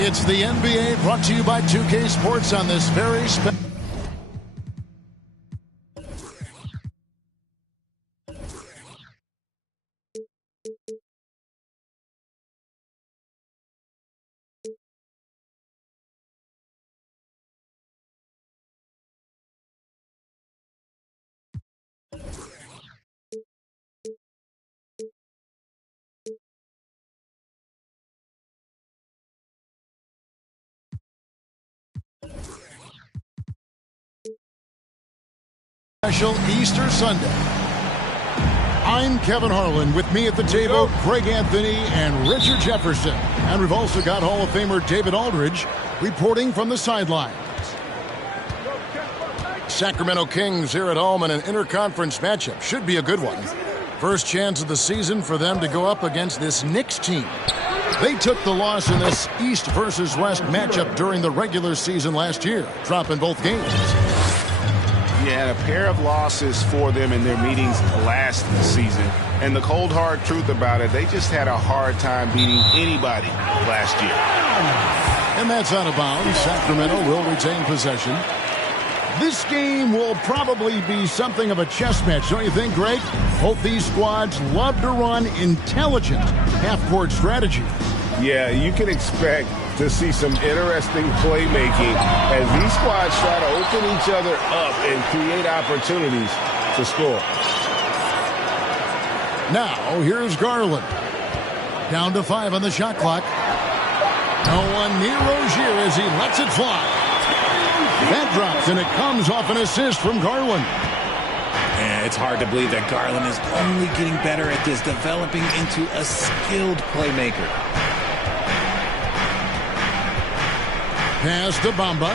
It's the NBA brought to you by 2K Sports on this very special. Special Easter Sunday. I'm Kevin Harlan. With me at the table, Craig Anthony and Richard Jefferson. And we've also got Hall of Famer David Aldridge reporting from the sidelines. Sacramento Kings here at home in an interconference matchup. Should be a good one. First chance of the season for them to go up against this Knicks team. They took the loss in this East versus West matchup during the regular season last year, dropping both games. Yeah, a pair of losses for them in their meetings last season. And the cold, hard truth about it, they just had a hard time beating anybody last year. And that's out of bounds. Sacramento will retain possession. This game will probably be something of a chess match, don't you think, Greg? Both these squads love to run intelligent half-court strategy. Yeah, you can expect to see some interesting playmaking as these squads try to open each other up and create opportunities to score. Now, here's Garland. Down to 5 on the shot clock. No one near Rozier as he lets it fly. That drops, and it comes off an assist from Garland. Yeah, it's hard to believe that Garland is only getting better at this, developing into a skilled playmaker. Pass to Bamba.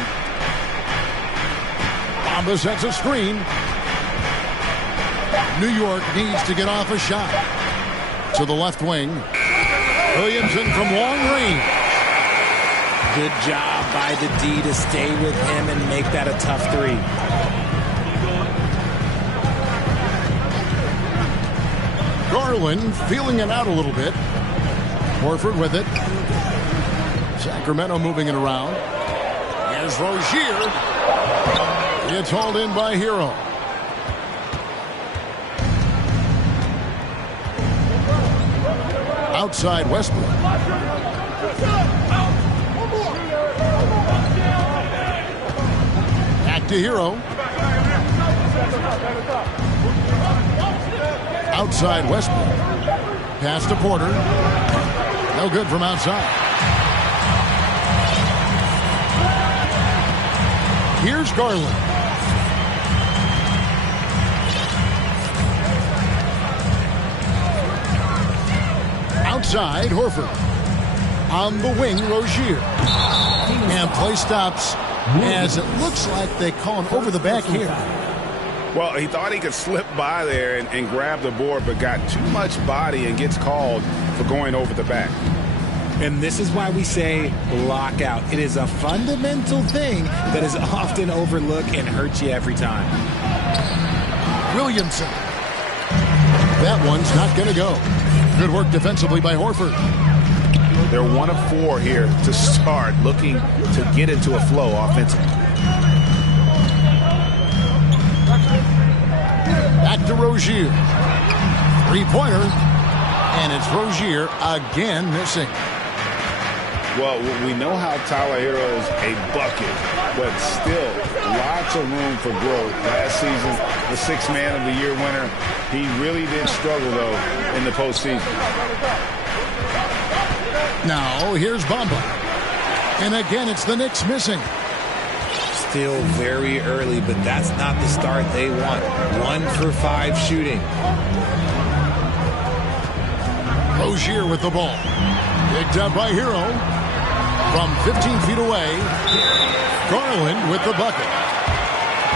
Bamba sets a screen. New York needs to get off a shot. To the left wing. Williamson from long range. Good job by the D to stay with him and make that a tough three. Garland feeling it out a little bit. Horford with it. Sacramento moving it around. Here's Rozier. It's hauled in by Hero. Outside Westbrook. Back to Hero. Outside Westbrook. Pass to Porter. No good from outside. Here's Garland. Outside, Horford. On the wing, Rozier. And play stops as it looks like they call him over the back here. Well, he thought he could slip by there and grab the board, but got too much body and gets called for going over the back. And this is why we say lockout. It is a fundamental thing that is often overlooked and hurts you every time. Williamson. That one's not going to go. Good work defensively by Horford. They're 1 of 4 here to start, looking to get into a flow offensively. Back to Rozier. Three-pointer. And it's Rozier again missing. Well, we know how Tyler Hero is a bucket, but still lots of room for growth. Last season, the 6th Man of the Year winner. He really did struggle, though, in the postseason. Now, here's Bamba. And again, it's the Knicks missing. Still very early, but that's not the start they want. 1 for 5 shooting. Rozier with the ball. Picked up by Hero. From 15 feet away, Garland with the bucket.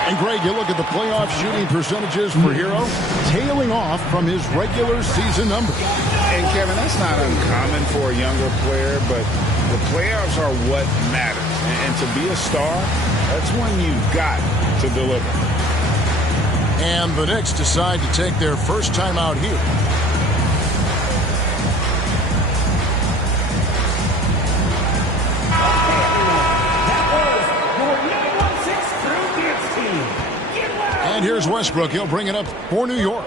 And Greg, you look at the playoff shooting percentages for Hero, tailing off from his regular season numbers. And Kevin, that's not uncommon for a younger player, but the playoffs are what matters. And to be a star, that's when you've got to deliver. And the Knicks decide to take their first time out here. And here's Westbrook. He'll bring it up for New York.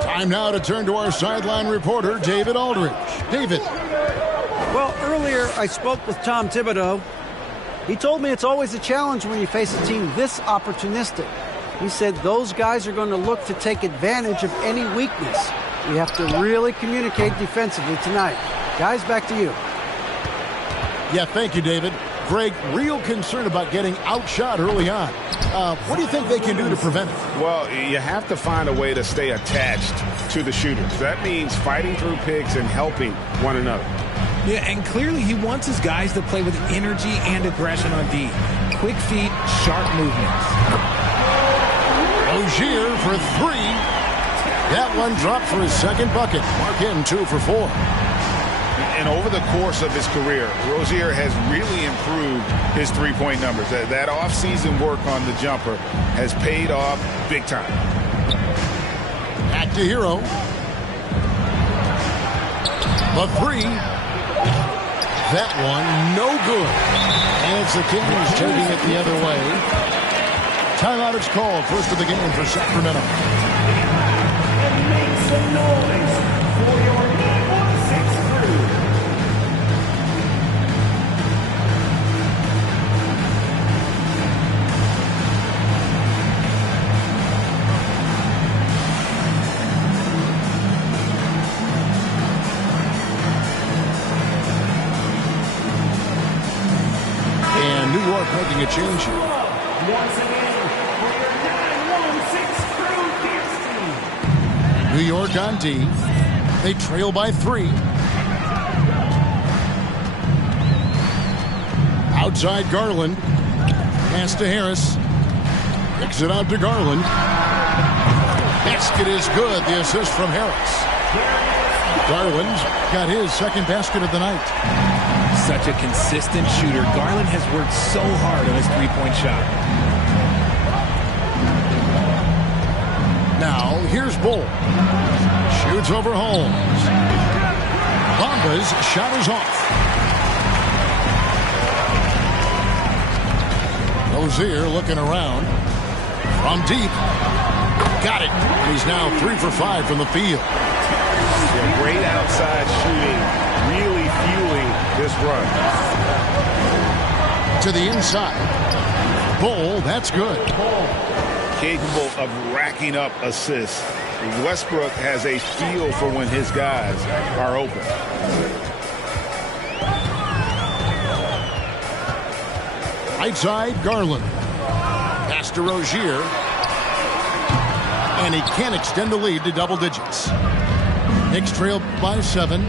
Time now to turn to our sideline reporter, David Aldridge. David. Well, earlier I spoke with Tom Thibodeau. He told me it's always a challenge when you face a team this opportunistic. He said those guys are going to look to take advantage of any weakness. We have to really communicate defensively tonight. Guys, back to you. Yeah, thank you, David. Greg, real concerned about getting outshot early on. What do you think they can do to prevent it? Well, you have to find a way to stay attached to the shooters. That means fighting through picks and helping one another. Yeah, and clearly he wants his guys to play with energy and aggression on D. Quick feet, sharp movements. Rozier for three. That one dropped for his second bucket. Mark him 2 for 4. And over the course of his career, Rozier has really improved his three-point numbers. That off-season work on the jumper has paid off big time. Back to Hero. The three. That one, no good. And it's the Kings taking it the other way. Timeout is called. First of the game for Sacramento. And make some noise for your E16 crew. And New York making a change here. Once again, for your 916 crew, New York on D. They trail by 3. Outside Garland. Pass to Harris. Kicks it out to Garland. Basket is good. The assist from Harris. Garland got his second basket of the night. Such a consistent shooter. Garland has worked so hard on his three-point shot. Now, here's Bull. Shoots over Holmes. Mamba's shot is off. Rozier looking around. From deep. Got it. He's now 3 for 5 from the field. Yeah, great outside shooting, really fueling this run. To the inside. Bull, that's good. Capable of racking up assists. Westbrook has a feel for when his guys are open. Right side, Garland. Pass to Rozier. And he can't extend the lead to double digits. Knicks trail by 7.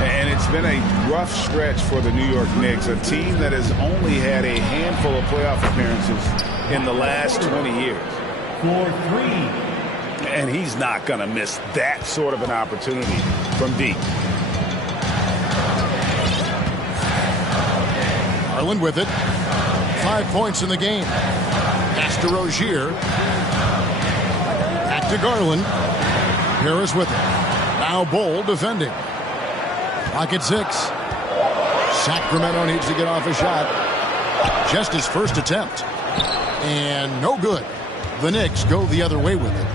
And it's been a rough stretch for the New York Knicks, a team that has only had a handful of playoff appearances in the last 20 years. for 3. And he's not going to miss that sort of an opportunity from deep. Garland with it. 5 points in the game. Pass to Rozier. Back to Garland. Harris with it. Now Bull defending. Clock at 6. Sacramento needs to get off a shot. Just his first attempt. And no good. The Knicks go the other way with it.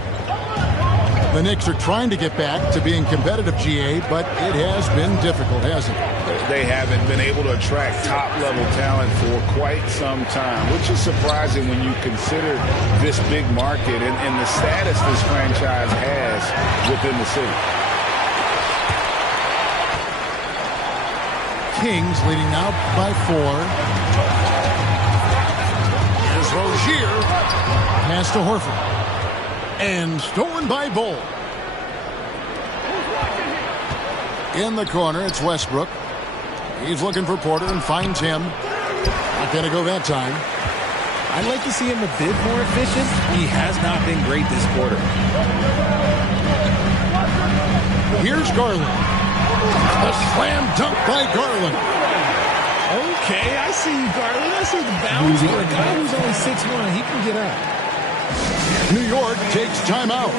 The Knicks are trying to get back to being competitive, GA, but it has been difficult, hasn't it? They haven't been able to attract top-level talent for quite some time, which is surprising when you consider this big market and the status this franchise has within the city. Kings leading now by 4. Here's Rozier. Pass to Horford. And stolen by Bull. In the corner, it's Westbrook. He's looking for Porter and finds him. Not going to go that time. I'd like to see him a bit more efficient. He has not been great this quarter. Here's Garland. A slam dunk by Garland. Okay, I see you, Garland. I see the balance for a guy who's only 6'1". He can get up. New York takes timeout.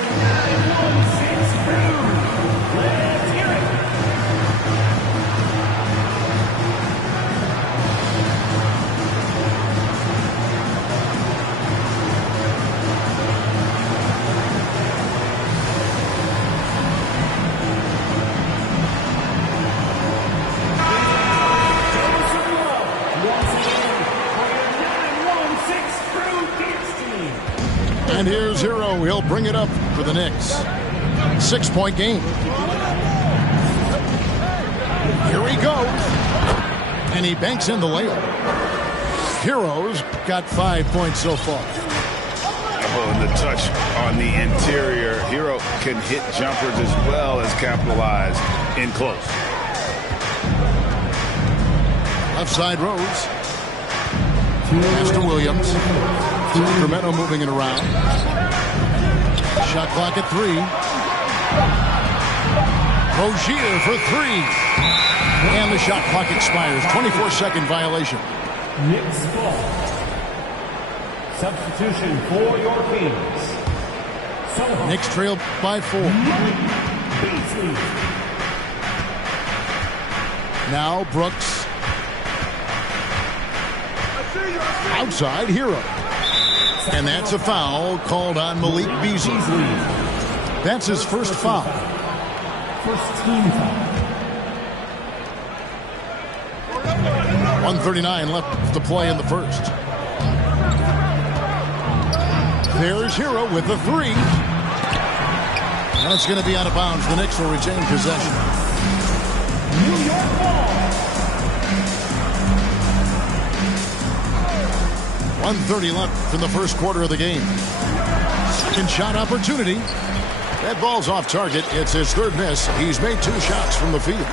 And here's Hero. He'll bring it up for the Knicks. 6-point game. Here he goes. And he banks in the layup. Hero's got 5 points so far. Oh, and the touch on the interior. Hero can hit jumpers as well as capitalize in close. Left side Rose. Pass to Williams. Sacramento moving it around. Shot clock at 3. Rozier for 3. And the shot clock expires. 24-second violation. Knicks ball. Substitution for your Kings. Soho. Knicks trail by 4. Beasley. Now Brooks. Outside Hero. And that's a foul called on Malik Beasley. That's his first foul. First team foul. 1:39 left to play in the first. There's Hero with the 3. That's going to be out of bounds. The Knicks will retain possession. New York ball. 1:30 left in the first quarter of the game. Second shot opportunity. That ball's off target. It's his third miss. He's made 2 shots from the field.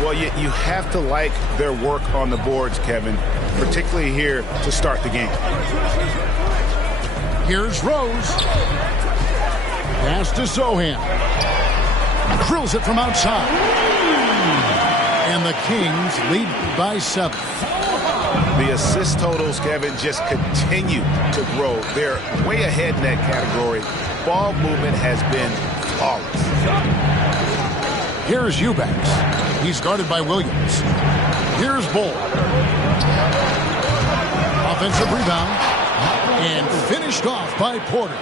Well, you have to like their work on the boards, Kevin, particularly here to start the game. Here's Rose. Pass to Sohan. Drills it from outside. And the Kings lead by 7. The assist totals, Kevin, just continue to grow. They're way ahead in that category. Ball movement has been flawless. Here's Eubanks. He's guarded by Williams. Here's Bull. Offensive rebound. And finished off by Porter.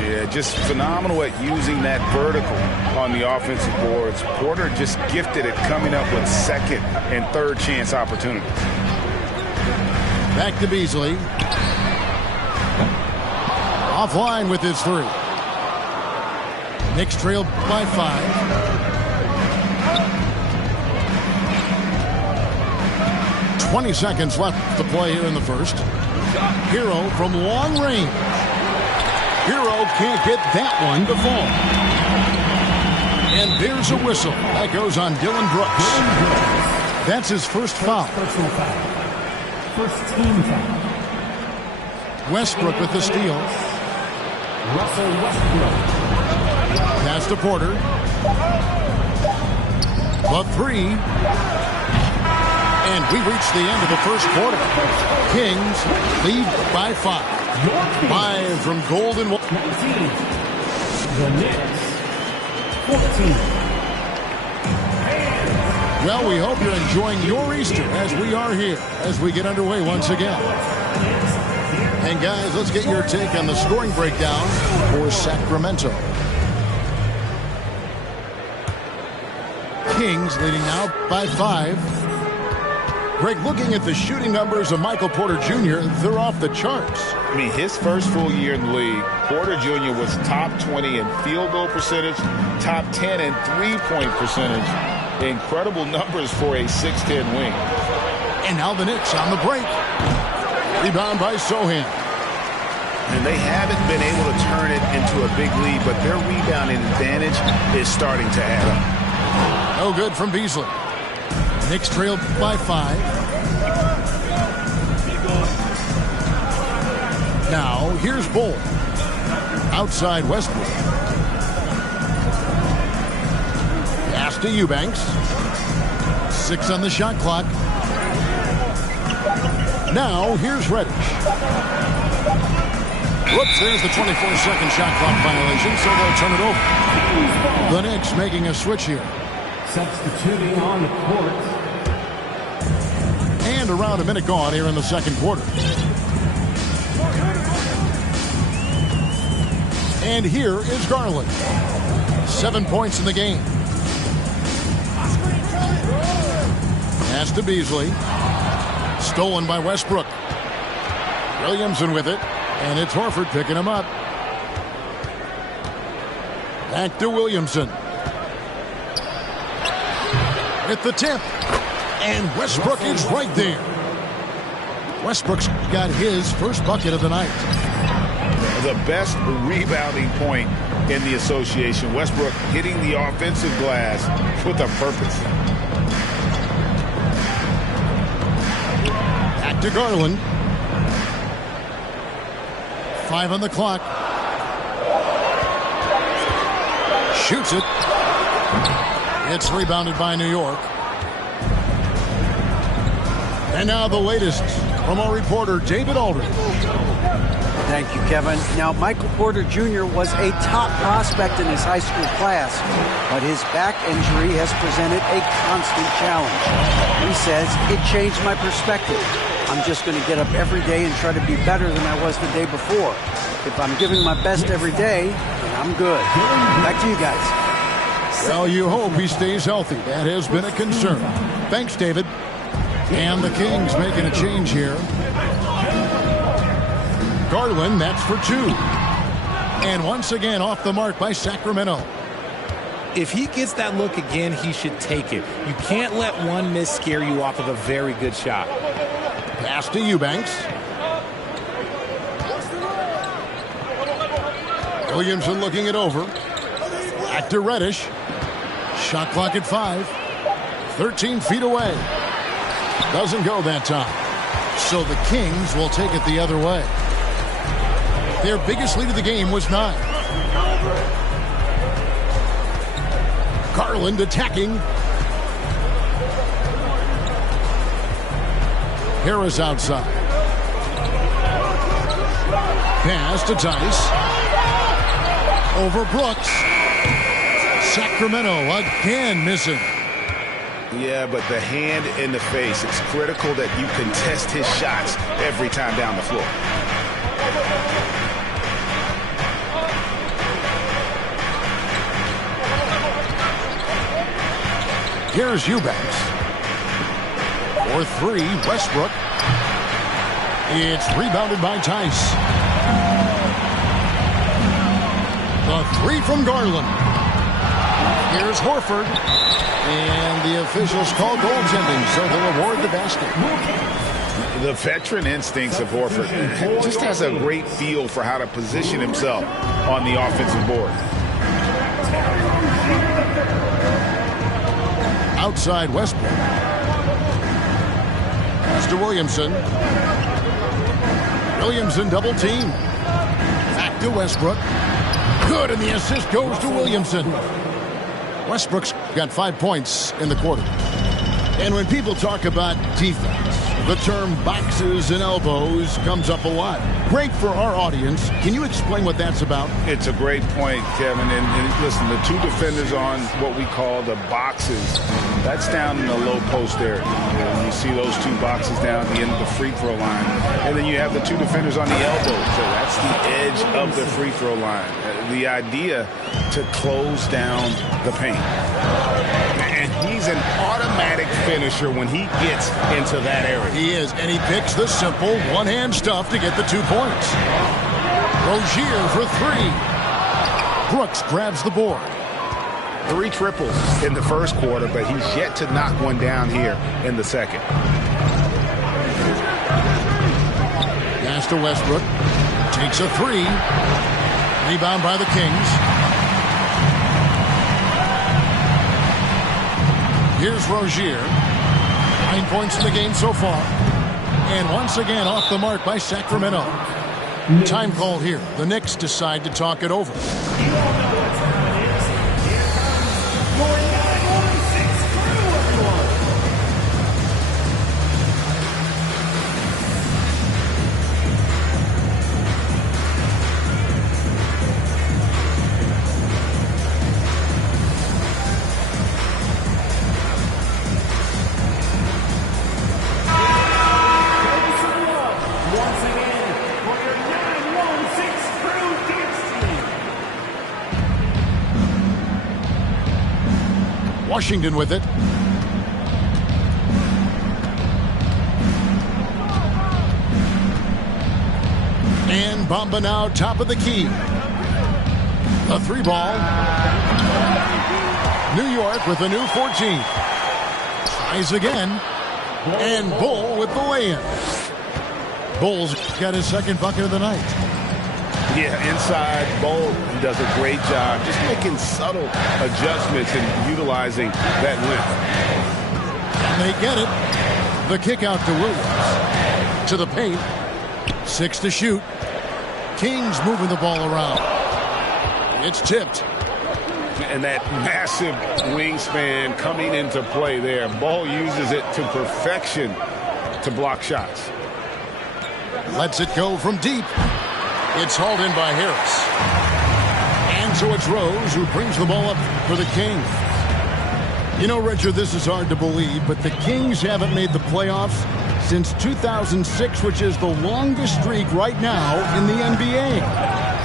Yeah, just phenomenal at using that vertical on the offensive boards. Porter just gifted at coming up with second and third chance opportunities. Back to Beasley. Offline with his 3. Knicks trailed by 5. 20 seconds left to play here in the first. Hero from long range. Hero can't get that one to fall. And there's a whistle. That goes on Dylan Brooks. That's his first foul. Personal foul. First team foul. Westbrook with the steal. Russell Westbrook. Pass to Porter. The 3. And we reach the end of the first quarter. Kings lead by 5. 5 from Golden. 19. The Knicks. 14. Well, we hope you're enjoying your Easter as we are here as we get underway once again. And guys, let's get your take on the scoring breakdown for Sacramento. Kings leading now by 5. Greg, looking at the shooting numbers of Michael Porter Jr., they're off the charts. I mean, his first full year in the league, Porter Jr. was top 20 in field goal percentage, top 10 in three-point percentage. Incredible numbers for a 6'10 wing. And now the Knicks on the break. Rebound by Sohan. And they haven't been able to turn it into a big lead, but their rebounding advantage is starting to add up. No good from Beasley. Knicks trailed by 5. Now, here's Bull. Outside Westbrook. Pass to Eubanks. 6 on the shot clock. Now, here's Reddish. Whoops, there's the 24-second shot clock violation, so they'll turn it over. The Knicks making a switch here. Substituting on the court. And around a minute gone here in the second quarter. And here is Garland. 7 points in the game. Pass to Beasley. Stolen by Westbrook. Williamson with it. And it's Horford picking him up. Back to Williamson. At the tip. And Westbrook is right there. Westbrook's got his first bucket of the night. The best rebounding point in the association. Westbrook hitting the offensive glass with a purpose. Back to Garland. 5 on the clock. Shoots it. It's rebounded by New York. And now the latest from our reporter, David Aldridge. Thank you, Kevin. Now, Michael Porter Jr. was a top prospect in his high school class, but his back injury has presented a constant challenge. He says, it changed my perspective. I'm just going to get up every day and try to be better than I was the day before. If I'm giving my best every day, then I'm good. Back to you guys. Well, you hope he stays healthy. That has been a concern. Thanks, David. And the Kings making a change here. Garland, that's for 2. And once again off the mark by Sacramento. If he gets that look again, he should take it. You can't let one miss scare you off of a very good shot. Pass to Eubanks. Williamson looking it over. Back to Reddish. Shot clock at 5. 13 feet away. Doesn't go that time. So the Kings will take it the other way. Their biggest lead of the game was 9. Garland attacking. Harris outside. Pass to Tice. Over Brooks. Sacramento again missing. Yeah, but the hand in the face. It's critical that you contest his shots every time down the floor. Here's Eubanks. For 3, Westbrook. It's rebounded by Tice. The 3 from Garland. Here's Horford. And the officials call goaltending, so they'll award the basket. The veteran instincts of Horford just has a great feel for how to position himself on the offensive board. Outside Westbrook. Pass to Williamson. Williamson double team. Back to Westbrook. Good, and the assist goes to Williamson. Westbrook's got 5 points in the quarter. And when people talk about defense, the term boxes and elbows comes up a lot. Great for our audience. Can you explain what that's about? It's a great point, Kevin. And listen, the 2 defenders on what we call the boxes, that's down in the low post area. You see those 2 boxes down at the end of the free throw line. And then you have the 2 defenders on the elbow. So that's the edge of the free throw line. The idea to close down the paint. And he's an automatic finisher when he gets into that area. He is, and he picks the simple one-hand stuff to get the 2 points. Rozier for 3. Brooks grabs the board. 3 triples in the first quarter, but he's yet to knock one down here in the second. Pass to Westbrook. Takes a 3. Rebound by the Kings. Here's Rozier. 9 points in the game so far. And once again off the mark by Sacramento. Time call here. The Knicks decide to talk it over. You all know what time it is. Here comes your 916 crew, everyone. Once again, for your 916 crew dance team. Washington with it. And Mamba now top of the key. A 3-ball. New York with a new 14. Tries again. And Bull with the lay-in. Bull's got his second bucket of the night. Yeah, inside, Bull does a great job just making subtle adjustments and utilizing that length. And they get it. The kick out to Williams. To the paint. 6 to shoot. Kings moving the ball around. It's tipped. And that massive wingspan coming into play there. Bull uses it to perfection to block shots. Lets it go from deep. It's hauled in by Harris. And so it's Rose who brings the ball up for the Kings. You know, Richard, this is hard to believe, but the Kings haven't made the playoffs since 2006, which is the longest streak right now in the NBA.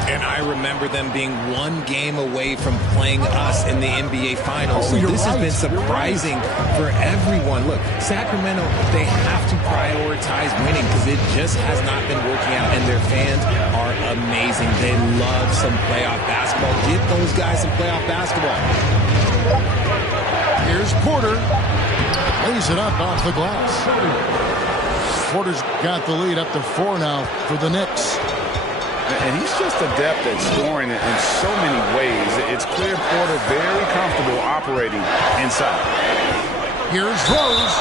And I remember them being one game away from playing us in the NBA Finals. So this has been surprising for everyone. Look, Sacramento, they have to prioritize winning because it just has not been working out. And their fans are amazing. They love some playoff basketball. Get those guys some playoff basketball. Here's Porter. Lays it up off the glass. Porter's got the lead up to 4 now for the Knicks. And he's just adept at scoring it in so many ways. It's clear Porter very comfortable operating inside. Here's Rose.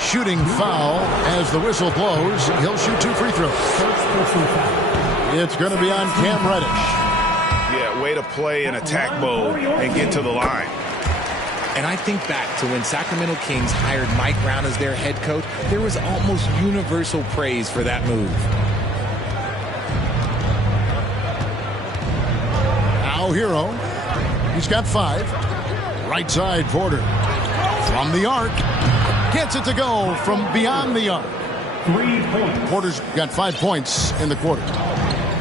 Shooting foul as the whistle blows. He'll shoot 2 free throws. It's going to be on Cam Reddish. Yeah, way to play in attack mode and get to the line. And I think back to when Sacramento Kings hired Mike Brown as their head coach. There was almost universal praise for that move. Now Hero. He's got 5. Right side, Porter. From the arc. Gets it to go from beyond the arc. 3 points. Porter's got 5 points in the quarter.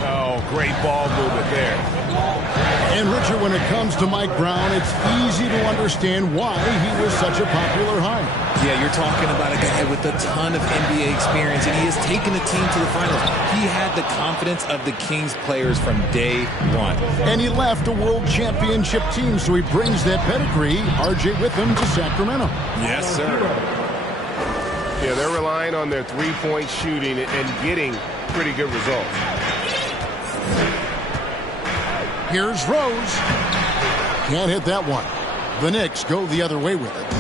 Oh, great ball movement there. And Richard, when it comes to Mike Brown, it's easy to understand why he was such a popular hire. Yeah, you're talking about a guy with a ton of NBA experience, and he has taken the team to the finals. He had the confidence of the Kings players from day one. And he left a world championship team, so he brings that pedigree, RJ, with him to Sacramento. Yes, sir. Yeah, they're relying on their three-point shooting and getting pretty good results. Here's Rose. Can't hit that one. The Knicks go the other way with it.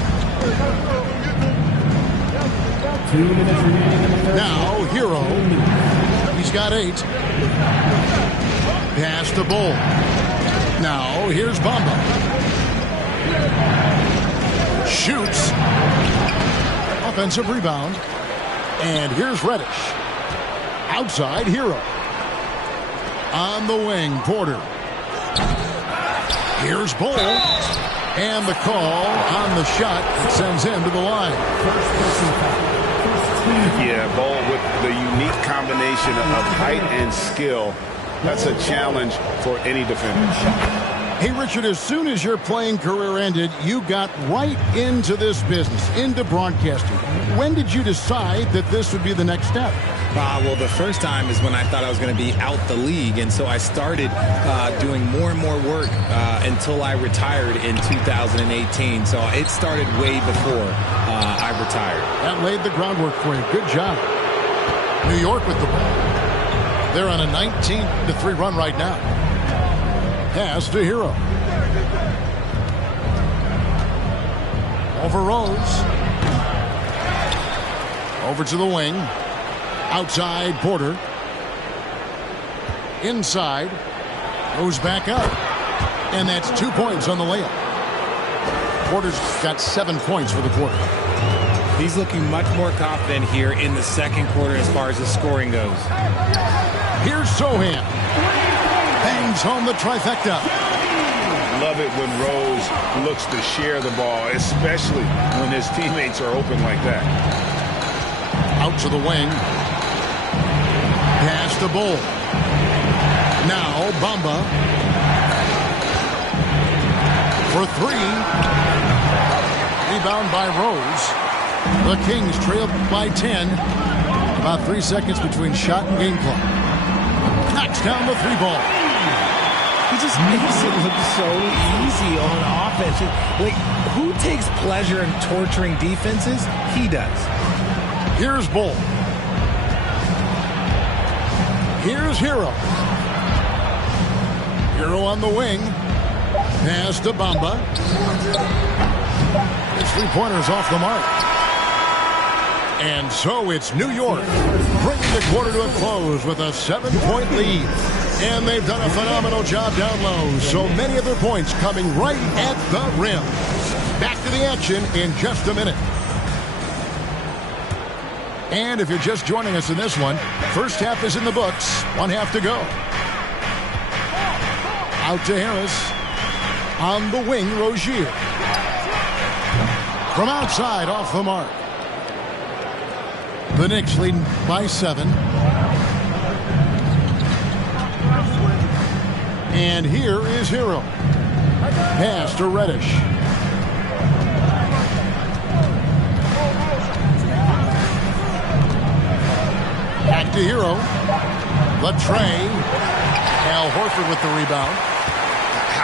2 minutes remaining in the third. Now, Hero. He's got 8. Pass to Bull. Now, here's Mamba. Shoots. Offensive rebound. And here's Reddish. Outside, Hero. On the wing, Porter. Here's Bull. And the call on the shot that sends him to the line. Yeah, Bull with the unique combination of height and skill. That's a challenge for any defender. Hey, Richard, as soon as your playing career ended, you got right into this business, into broadcasting. When did you decide that this would be the next step? Well, the first time is when I thought I was going to be out the league, and so I started doing more and more work until I retired in 2018. So it started way before I retired. That laid the groundwork for you. Good job. New York with the ball. They're on a 19-3 run right now. Pass to Hero. Over Rose. Over to the wing. Outside Porter. Inside. Goes back up. And that's 2 points on the layup. Porter's got 7 points for the quarter. He's looking much more confident here in the second quarter as far as the scoring goes. Here's Sohan. Bangs home the trifecta. Love it when Rose looks to share the ball, especially when his teammates are open like that. Out to the wing. Pass to Bull. Now Bamba. For 3. Rebound by Rose. The Kings trail by 10. About 3 seconds between shot and game clock. Knocks down the 3-ball. He just makes it look so easy on offense. Like, who takes pleasure in torturing defenses? He does. Here's Bull. Here's Hero. Hero on the wing. Pass to Bamba. His 3-pointer's off the mark. And so it's New York bringing the quarter to a close with a 7-point lead. And they've done a phenomenal job down low. So many of their points coming right at the rim. Back to the action in just a minute. And if you're just joining us in this one, first half is in the books. 1 half to go. Out to Harris. On the wing, Rozier. From outside, off the mark. The Knicks leading by 7. And here is Hero. Pass to Reddish. Back to Hero. The tray. Al Horford with the rebound.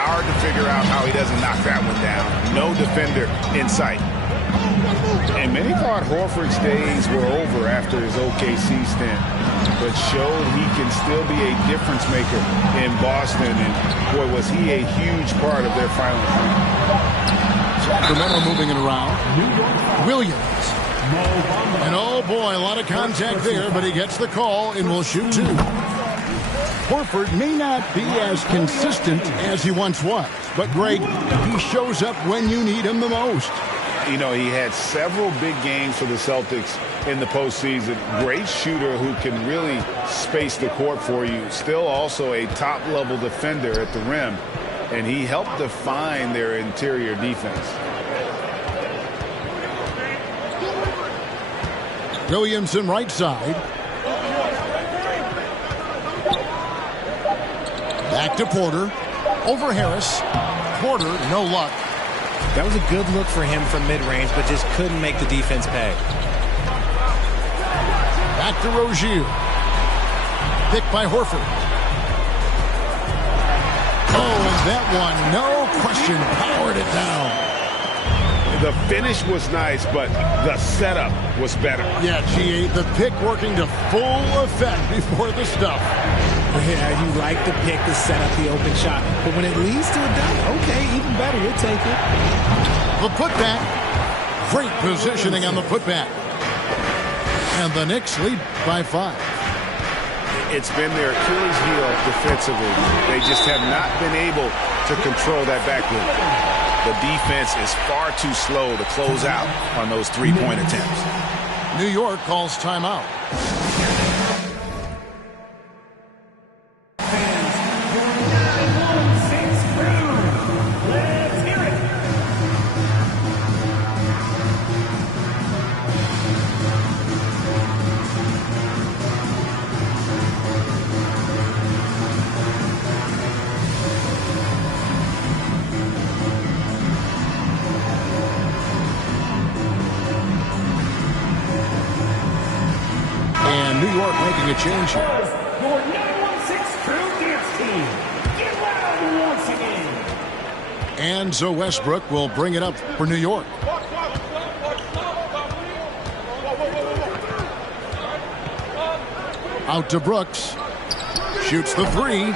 Hard to figure out how he doesn't knock that one down. No defender in sight. And many thought Horford's days were over after his OKC stint, but showed he can still be a difference maker in Boston. And boy, was he a huge part of their final run. Sacramento moving it around. Williams. And oh boy, a lot of contact there, but he gets the call and will shoot 2. Horford may not be as consistent as he once was, but Greg, he shows up when you need him the most. You know, he had several big games for the Celtics in the postseason. Great shooter who can really space the court for you. Still also a top-level defender at the rim, and he helped define their interior defense. Williamson right side. Back to Porter. Over Harris. Porter, no luck. That was a good look for him from mid-range, but just couldn't make the defense pay. Back to Rozier. Picked by Horford. Oh, and that one, no question, powered it down. The finish was nice, but the setup was better. Yeah, GA, the pick working to full effect before the stuff. Yeah, you like the pick to set up the open shot, but when it leads to a dunk, okay, even better, you'll take it. The putback. Great positioning on the putback. And the Knicks lead by 5. It's been their Achilles heel defensively. They just have not been able to control that backwood. The defense is far too slow to close out on those 3-point attempts. New York calls timeout. Making a change here. Your 916 Crew Dance Team. Get loud once again. And so Westbrook will bring it up for New York. Out to Brooks. Shoots the 3.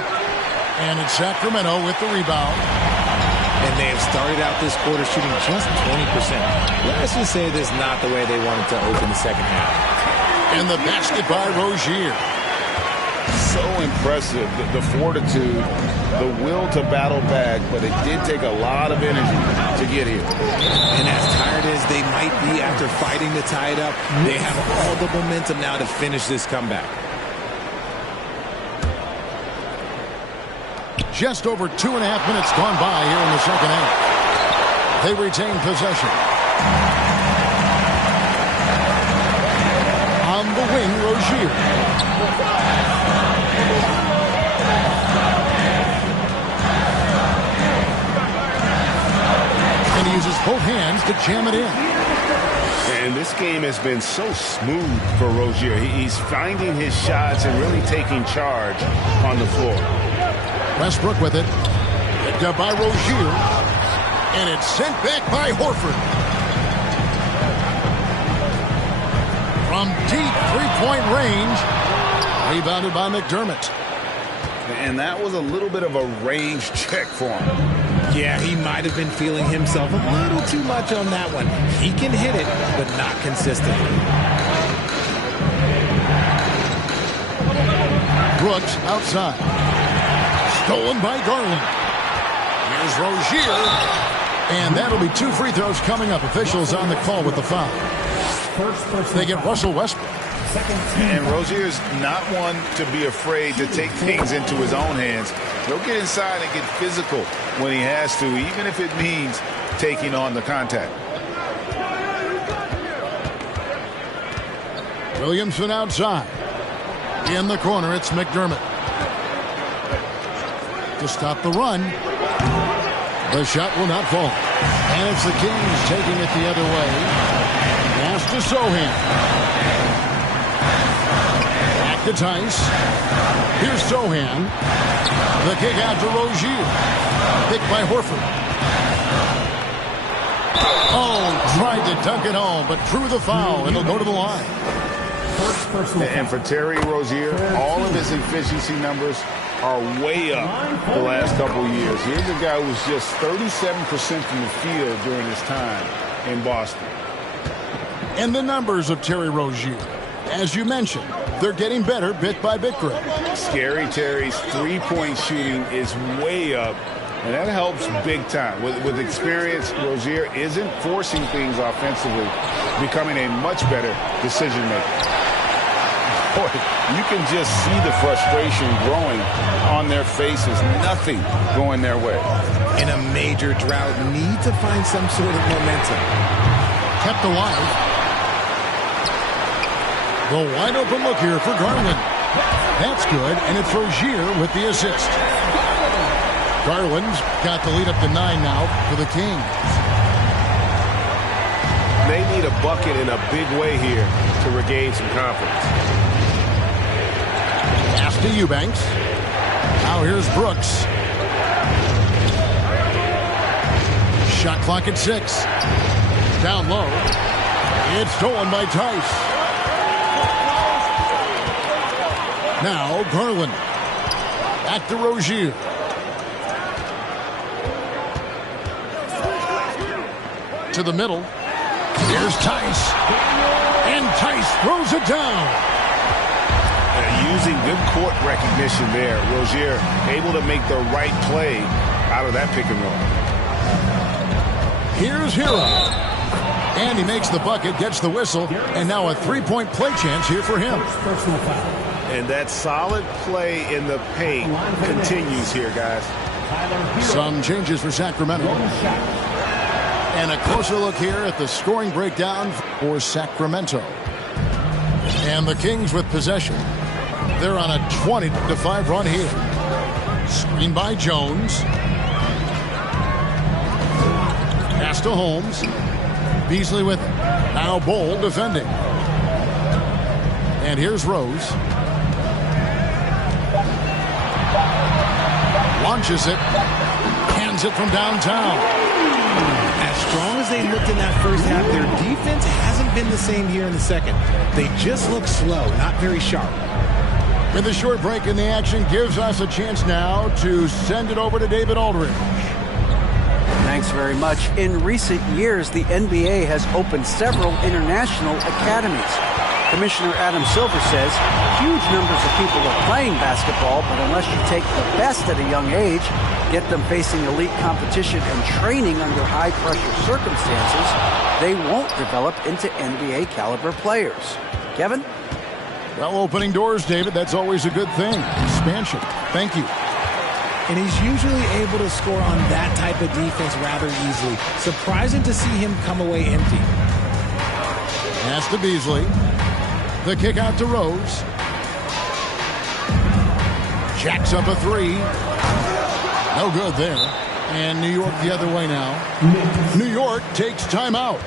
And it's Sacramento with the rebound. And they have started out this quarter shooting just 20%. Let's just say this is not the way they wanted to open the second half. And the basket by Rozier. so impressive, the fortitude, the will to battle back, but it did take a lot of energy to get here. And as tired as they might be after fighting to tie it up, they have all the momentum now to finish this comeback. Just over 2.5 minutes gone by here in the second half. They retain possession. On the wing, Rozier. And he uses both hands to jam it in. And this game has been so smooth for Rozier. He's finding his shots and really taking charge on the floor. Westbrook with it. Picked up by Rozier. And it's sent back by Horford. From deep three-point range. Rebounded by McDermott. And that was a little bit of a range check for him. Yeah, he might have been feeling himself a little too much on that one. He can hit it, but not consistently. Brooks outside. Stolen by Garland. Here's Rozier. And that'll be 2 free throws coming up. Officials on the call with the foul. They get Russell Westbrook. And Rozier's not one to be afraid to take things into his own hands. He'll get inside and get physical when he has to, even if it means taking on the contact. Williamson outside. In the corner, it's McDermott. To stop the run. The shot will not fall. And it's the Kings taking it the other way. Pass to Sohan. Back to Tice. Here's Sohan. The kick out to Rozier. Picked by Horford. Oh, tried to dunk it home, but drew the foul, and it'll go to the line. And for Terry Rozier, all of his efficiency numbers are way up the last couple of years. Here's a guy who was just 37% from the field during his time in Boston. And the numbers of Terry Rozier, as you mentioned, they're getting better bit by bit, Greg. Scary Terry's three-point shooting is way up, and that helps big time. With experience, Rozier isn't forcing things offensively, becoming a much better decision maker. Boy, you can just see the frustration growing on their faces. Nothing going their way. In a major drought, need to find some sort of momentum. Kept alive. The wide open look here for Garland. That's good, and it's Rozier with the assist. Garland's got the lead up to 9 now for the Kings. They need a bucket in a big way here to regain some confidence. Pass to Eubanks. Now here's Brooks. Shot clock at 6. Down low. It's stolen by Tice. Now Garland. Back to Rozier. To the middle. Here's Tice. And Tice throws it down. Using good court recognition there. Rozier able to make the right play out of that pick and roll. Here's Hero. And he makes the bucket, gets the whistle, and now a three-point play chance here for him. And that solid play in the paint continues here, guys. Some changes for Sacramento. And a closer look here at the scoring breakdown for Sacramento. And the Kings with possession. They're on a 20-5 run here. Screen by Jones. Pass to Holmes. Beasley with it. Now Bol defending. And here's Rose. Launches it. Hands it from downtown. As strong as they looked in that first half, their defense hasn't been the same here in the second. They just look slow, not very sharp. And the short break in the action gives us a chance now to send it over to David Aldridge. Thanks very much. In recent years, the NBA has opened several international academies. Commissioner Adam Silver says huge numbers of people are playing basketball, but unless you take the best at a young age, get them facing elite competition and training under high-pressure circumstances, they won't develop into NBA-caliber players. Kevin? Well, opening doors, David, that's always a good thing. Expansion. Thank you. And he's usually able to score on that type of defense rather easily. Surprising to see him come away empty. Pass to Beasley. The kick out to Rose. Jacks up a three. No good there. And New York the other way now. New York takes timeout.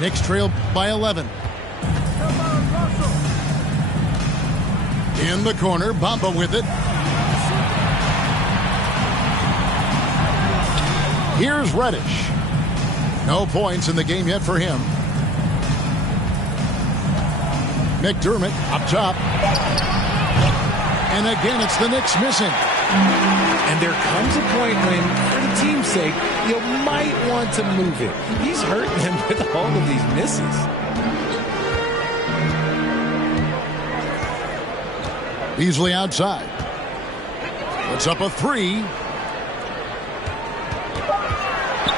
Knicks trail by 11. In the corner, Bamba with it. Here's Reddish. No points in the game yet for him. McDermott up top. And again, it's the Knicks missing. And there comes a point when, for the team's sake, you might want to move it. He's hurting them with all of these misses. Beasley outside. Puts up a three.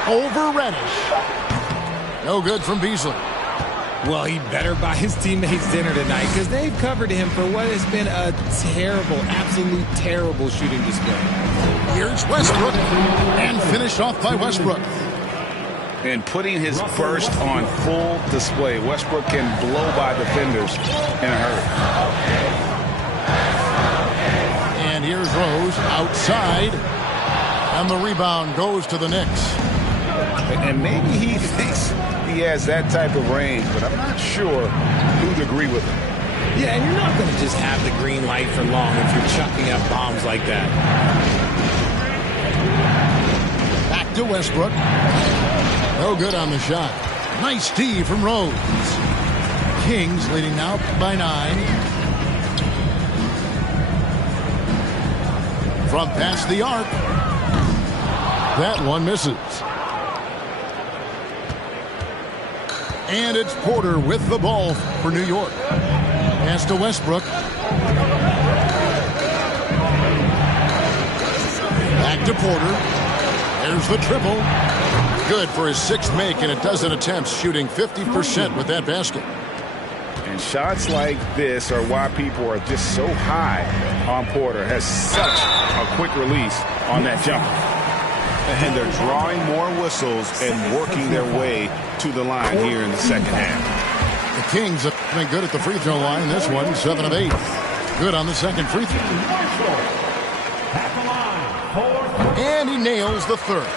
Over Reddish. No good from Beasley. Well, he better buy his teammates dinner tonight because they've covered him for what has been a terrible, absolute terrible shooting display. Here's Westbrook, and finished off by Westbrook. And putting his burst on full display. Westbrook can blow by defenders in a hurry. And here's Rose outside. And the rebound goes to the Knicks. And maybe he thinks he has that type of range, but I'm not sure who'd agree with him. Yeah, and you're not going to just have the green light for long if you're chucking up bombs like that. Back to Westbrook. No good on the shot. Nice D from Rose. Kings leading now by 9. From past the arc. That one misses. And it's Porter with the ball for New York. Pass to Westbrook. Back to Porter. There's the triple. Good for his 6th make in a dozen attempts, shooting 50% with that basket. And shots like this are why people are just so high on Porter. Has such a quick release on that jumper. And they're drawing more whistles and working their way to the line here in the second half. The Kings have been good at the free throw line. This one, 7 of 8. Good on the second free throw. And he nails the third.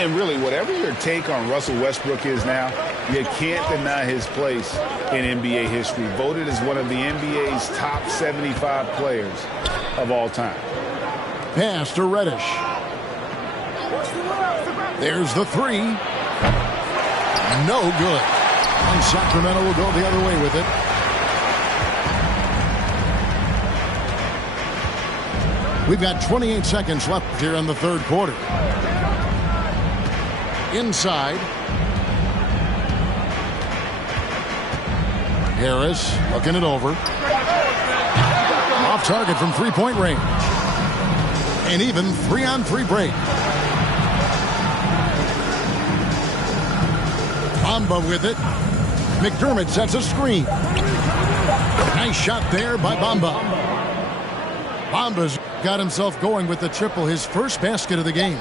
And really, whatever your take on Russell Westbrook is now, you can't deny his place in NBA history. Voted as one of the NBA's top 75 players of all time. Pass to Reddish. There's the three. No good. And Sacramento will go the other way with it. We've got 28 seconds left here in the third quarter. Inside. Harris looking it over. Off target from three-point range. And even 3-on-3 break. Bamba with it. McDermott sets a screen. Nice shot there by Bamba. Bamba's got himself going with the triple, his first basket of the game.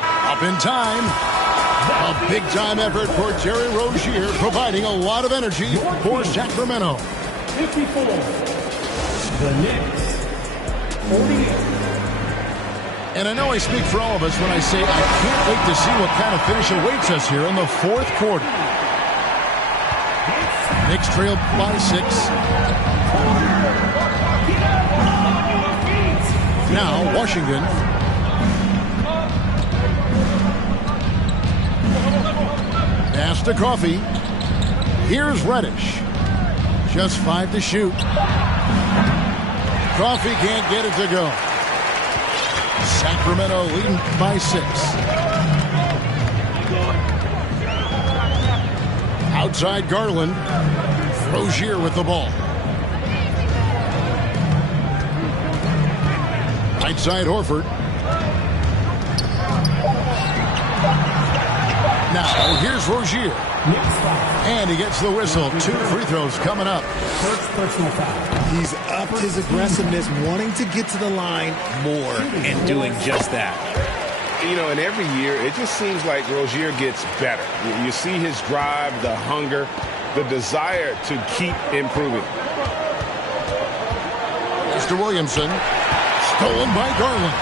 Up in time. A big-time effort for Terry Rozier, providing a lot of energy for Sacramento. 54. The Knicks, 48. And I know I speak for all of us when I say I can't wait to see what kind of finish awaits us here in the fourth quarter. Knicks trail by 6. Now Washington. Pass to Coffee. Here's Reddish. Just 5 to shoot. Coffee can't get it to go. Sacramento leading by 6. Outside Garland. Rozier with the ball. Right side Horford. Now here's Rozier. And he gets the whistle. 2 free throws coming up. First personal foul. He's upped his aggressiveness, wanting to get to the line more and doing just that. You know, and every year, it just seems like Rozier gets better. You see his drive, the hunger, the desire to keep improving. Mr. Williamson, stolen by Garland.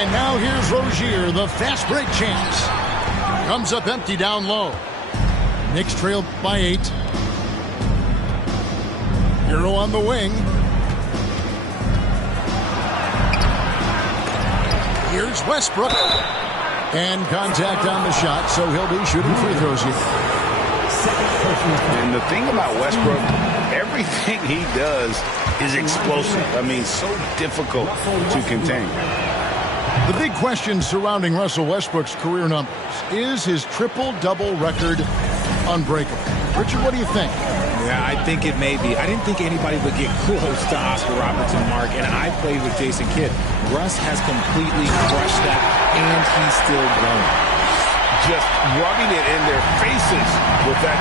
And now here's Rozier, the fast break chance. Comes up empty down low. Knicks trail by 8. Hero on the wing. Here's Westbrook. And contact on the shot, so he'll be shooting free throws here. And the thing about Westbrook, everything he does is explosive. I mean, so difficult to contain. The big question surrounding Russell Westbrook's career numbers is his triple-double record unbreakable. Richard, what do you think? Yeah, I think it may be. I didn't think anybody would get close to Oscar Robertson, Mark, and I played with Jason Kidd. Russ has completely crushed that, and he's still growing. Just rubbing it in their faces with that.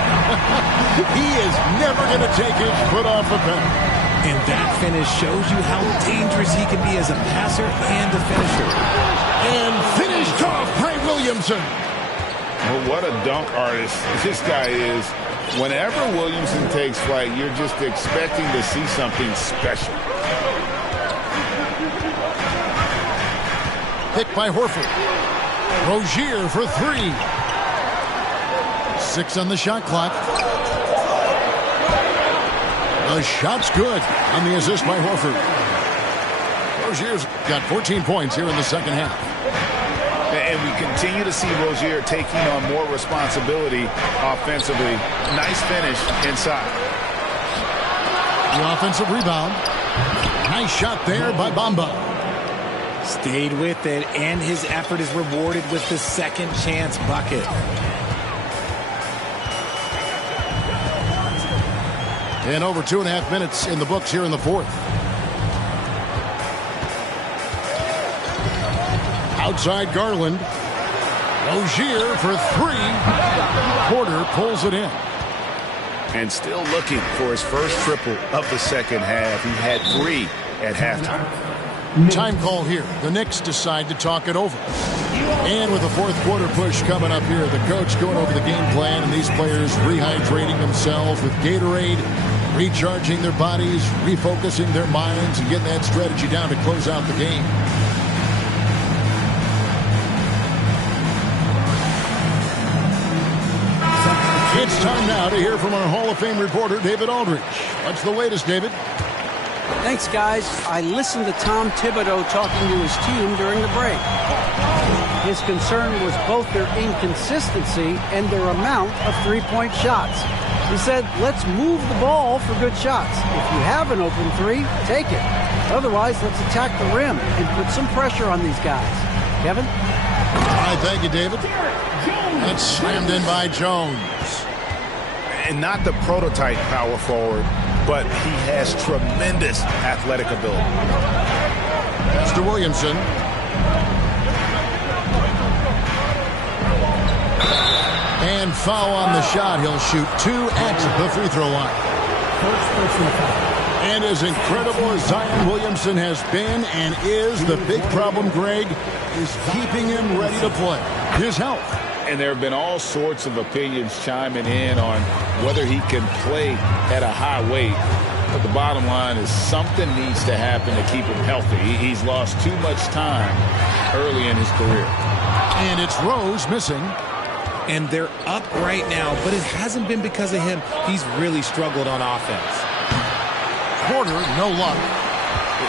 He is never going to take his foot off the pedal. And that finish shows you how dangerous he can be as a passer and a finisher. And finished off by Williamson. Well, what a dunk artist this guy is. Whenever Williamson takes flight, you're just expecting to see something special. Pick by Horford. Rozier for 3. 6 on the shot clock. The shot's good on the assist by Horford. Rozier's got 14 points here in the second half. And we continue to see Rozier taking on more responsibility offensively. Nice finish inside. The offensive rebound. Nice shot there by Bamba. Stayed with it, and his effort is rewarded with the second chance bucket. And over 2.5 minutes in the books here in the fourth. Outside Garland. Rozier for 3. Porter pulls it in. And still looking for his first triple of the second half. He had 3 at halftime. Time call here. The Knicks decide to talk it over. And with the fourth quarter push coming up here, the coach going over the game plan and these players rehydrating themselves with Gatorade, recharging their bodies, refocusing their minds, and getting that strategy down to close out the game. It's time now to hear from our Hall of Fame reporter, David Aldridge. What's the latest, David? Thanks, guys. I listened to Tom Thibodeau talking to his team during the break. His concern was both their inconsistency and their amount of three-point shots. He said, let's move the ball for good shots. If you have an open 3, take it. Otherwise, let's attack the rim and put some pressure on these guys. Kevin? All right, thank you, David. That's slammed in by Jones. And not the prototype power forward, but he has tremendous athletic ability. Mr. Williamson. And foul on the shot. He'll shoot 2 at the free throw line. And as incredible as Zion Williamson has been and is, the big problem, Greg, is keeping him ready to play. His health. And there have been all sorts of opinions chiming in on whether he can play at a high weight. But the bottom line is something needs to happen to keep him healthy. He's lost too much time early in his career. And it's Rose missing. And they're up right now, but it hasn't been because of him. He's really struggled on offense. Porter, no luck.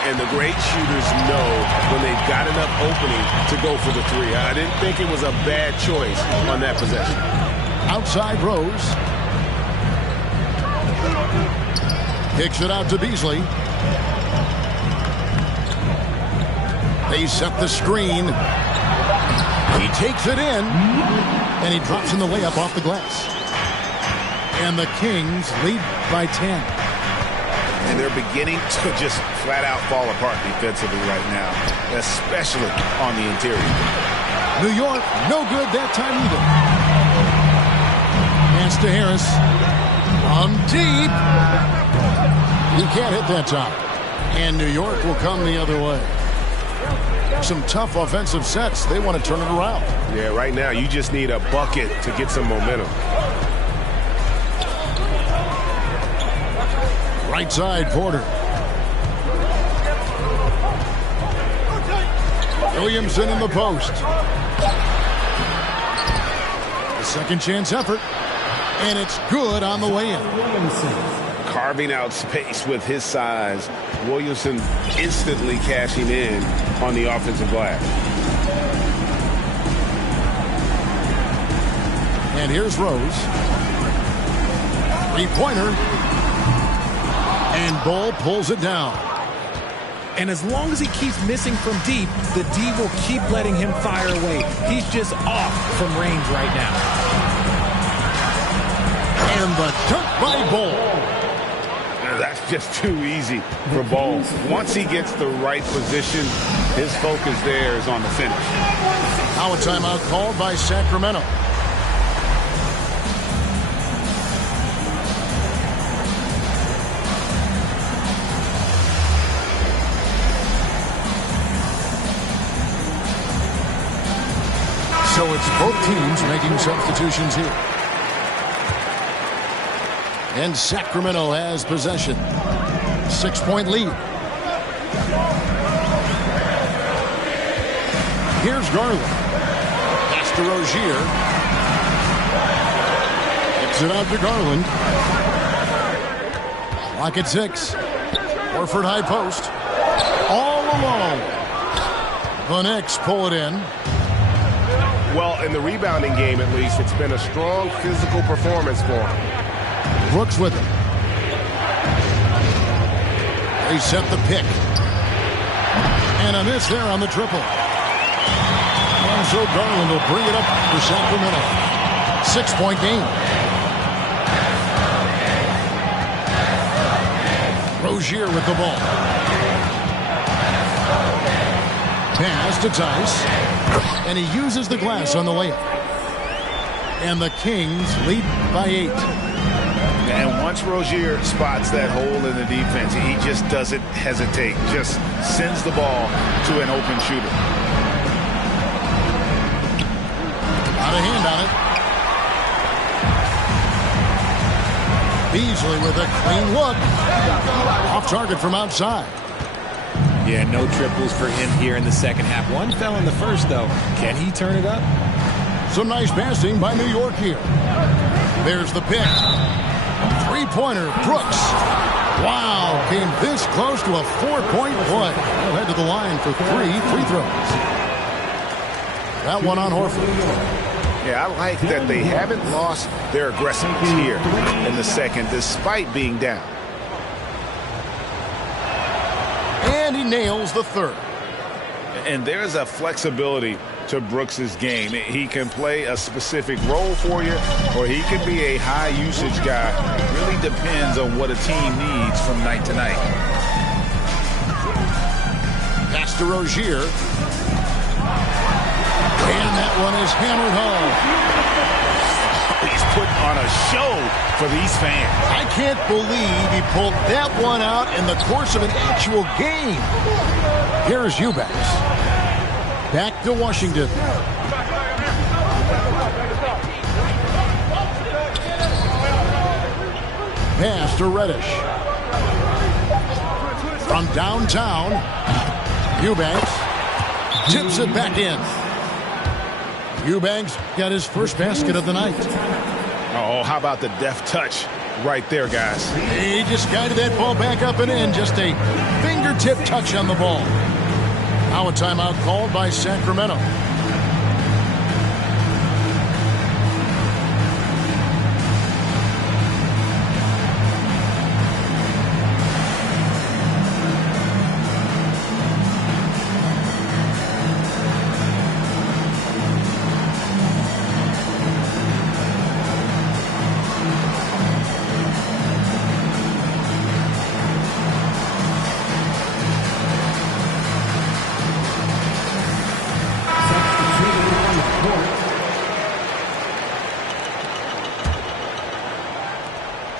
And the great shooters know when they've got enough opening to go for the three. I didn't think it was a bad choice on that possession. Outside Rose. Kicks it out to Beasley. They set the screen. He takes it in. And he drops in the layup off the glass. And the Kings lead by 10. And they're beginning to just flat out fall apart defensively right now, especially on the interior. New York, no good that time either. Pass to Harris. From deep. He can't hit that time. And New York will come the other way. Some tough offensive sets. They want to turn it around. Yeah, right now you just need a bucket to get some momentum. Right side, Porter. Williamson in the post. A second chance effort. And it's good on the way in. Carving out space with his size. Williamson instantly cashing in on the offensive glass. And here's Rose. Three-pointer. And Bull pulls it down. And as long as he keeps missing from deep, the D will keep letting him fire away. He's just off from range right now. And the dunk by Bull. That's just too easy for Ball. Once he gets the right position, his focus there is on the finish. Now a timeout called by Sacramento. So it's both teams making substitutions here. And Sacramento has possession. 6-point lead. Here's Garland. Pass to Rozier. Gets it out to Garland. Clock at 6. Horford high post. All alone. The Knicks pull it in. Well, in the rebounding game, at least, it's been a strong physical performance for him. Brooks with him. They set the pick. And a miss there on the triple. And so Garland will bring it up for Sacramento. 6-point game. Rozier with the ball. Pass to Tice. And he uses the glass on the layup. And the Kings lead by 8. And once Rozier spots that hole in the defense, he just doesn't hesitate. Just sends the ball to an open shooter. Out of hand on it. Beasley with a clean look. Off target from outside. Yeah, no triples for him here in the second half. One fell in the first, though. Can he turn it up? Some nice passing by New York here. There's the pick. Three-pointer, Brooks. Wow, came this close to a 4-point play. He'll head to the line for 3 free throws. That one on Horford. Yeah, I like that they haven't lost their aggressiveness here in the second, despite being down. And he nails the third. And there's a flexibility to Brooks's game. He can play a specific role for you, or he could be a high-usage guy. It really depends on what a team needs from night to night. Pass to Rozier. And that one is hammered home. He's putting on a show for these fans. I can't believe he pulled that one out in the course of an actual game. Here's Eubanks. Back to Washington. Pass to Reddish. From downtown, Eubanks tips it back in. Eubanks got his first basket of the night. Oh, how about the deft touch right there, guys? He just guided that ball back up and in. Just a fingertip touch on the ball. Now a timeout called by Sacramento.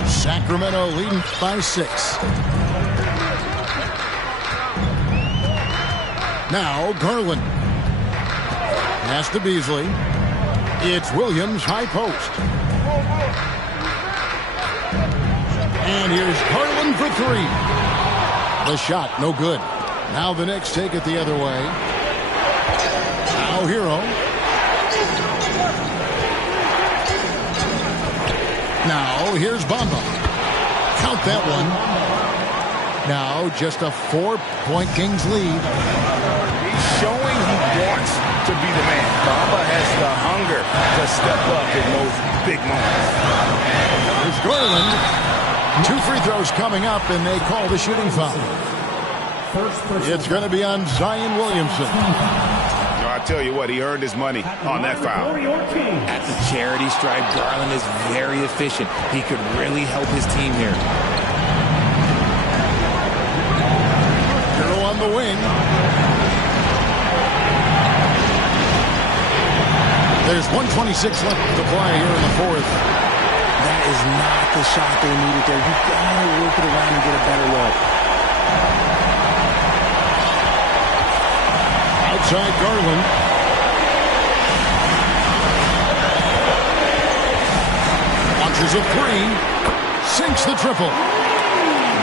Sacramento leading by 6. Now Garland. Pass to Beasley. It's Williams, high post. And here's Garland for 3. The shot, no good. Now the Knicks take it the other way. Now Hero. Now here's Bamba. Count that one. Now just a 4-point Kings lead. He's showing he wants to be the man. Bamba has the hunger to step up in those big moments. There's Garland. 2 free throws coming up, and they call the shooting foul. It's going to be on Zion Williamson. I tell you what, he earned his money on that foul. At the charity stripe, Garland is very efficient. He could really help his team here. Hero on the wing. There's 1:26 left to play here in the fourth. That is not the shot they needed there. You gotta work it around and get a better look. Outside Garland. Launches a 3. Sinks the triple.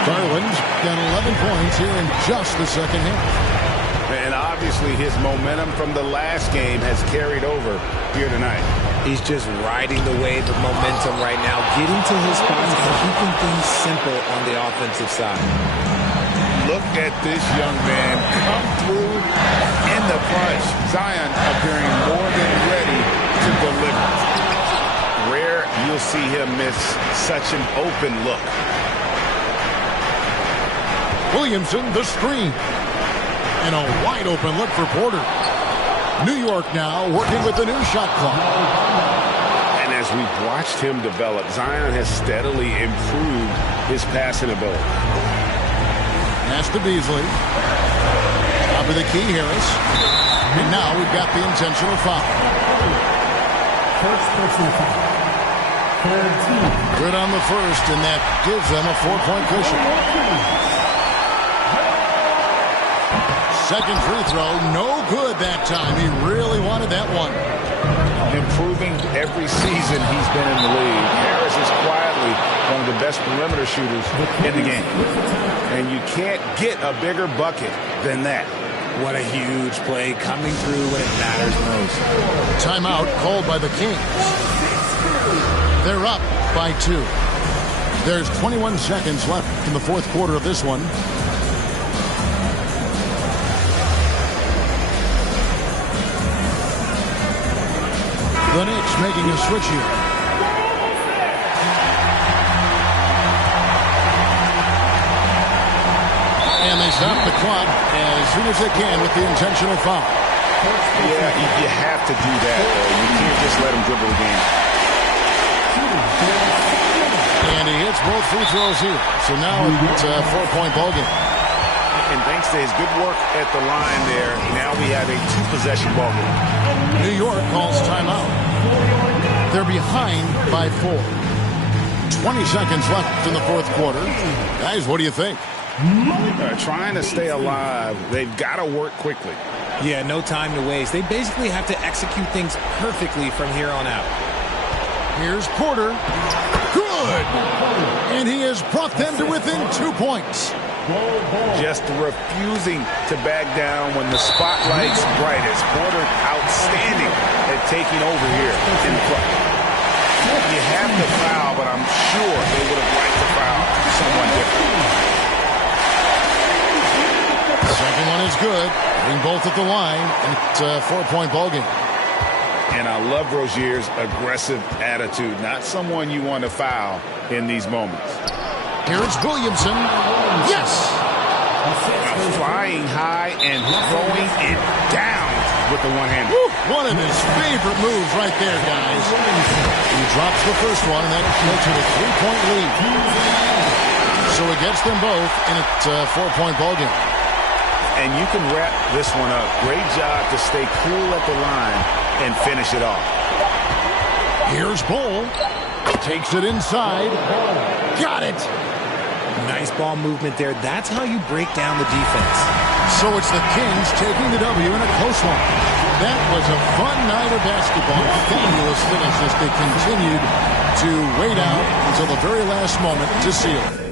Garland's got 11 points here in just the second half. And obviously his momentum from the last game has carried over here tonight. He's just riding the wave of momentum right now, getting to his spots and keeping things simple on the offensive side. Look at this young man come through in the punch. Zion appearing more than ready to deliver. Rare you'll see him miss such an open look. Williamson, the screen. And a wide open look for Porter. New York now working with the new shot clock. And as we've watched him develop, Zion has steadily improved his passing ability. Pass to Beasley. Top of the key, Harris. And now we've got the intentional foul. First personal foul. Third team. Good on the first, and that gives them a 4-point cushion. Second free throw, no good that time. He really wanted that one. Improving every season he's been in the league. Harris is quietly one of the best perimeter shooters in the game. And you can't get a bigger bucket than that. What a huge play coming through when it matters most. Timeout called by the Kings. They're up by 2. There's 21 seconds left in the fourth quarter of this one. The Knicks making a switch here. And they stop the clock as soon as they can with the intentional foul. Yeah, you have to do that, though. You can't just let him dribble the game. And he hits both free throws here. So now it's a 4-point ball game. And thanks to his good work at the line there, now we have a 2-possession ball game. New York calls timeout. They're behind by 4. 20 seconds left in the fourth quarter. Guys, what do you think? Trying to stay alive, they've got to work quickly. Yeah, no time to waste. They basically have to execute things perfectly from here on out. Here's Porter. Good! And he has brought them to within 2 points. Just refusing to back down when the spotlight's brightest. Porter outstanding at taking over here in the play. You have to foul, but I'm sure they would have liked to foul someone different. Second one is good. Getting both at the line. And it's a 4-point ball game. And I love Rozier's aggressive attitude. Not someone you want to foul in these moments. Here it's Williamson. Yes! Flying high and throwing it down with the one-hander. One of his favorite moves right there, guys. He drops the first one, and that makes it a 3-point lead. So it gets them both, and it's a 4-point ball game. And you can wrap this one up. Great job to stay cool at the line and finish it off. Here's Bull. Takes it inside. Got it. Nice ball movement there. That's how you break down the defense. So it's the Kings taking the W in a close one. That was a fun night of basketball. Fabulous finish as they continued to wait out until the very last moment to seal it.